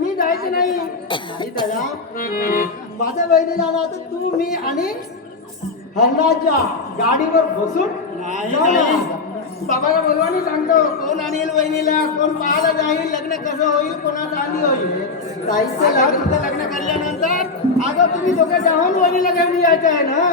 मी जायचं नाही. नाही दादा, माझ्या बहिणीला आला तर तू मी आणि हरणाच्या गाडीवर बसून बाबाला बोलवानी सांगतो. कोण आणील वहिनीला, कोण पाहायला जाईल, लग्न कसं होईल, कोणाचं आधी होईल. जायचं लग्न केल्यानंतर अगं तुम्ही दोघं जाऊन वहिनीला घेऊन यायचं आहे ना.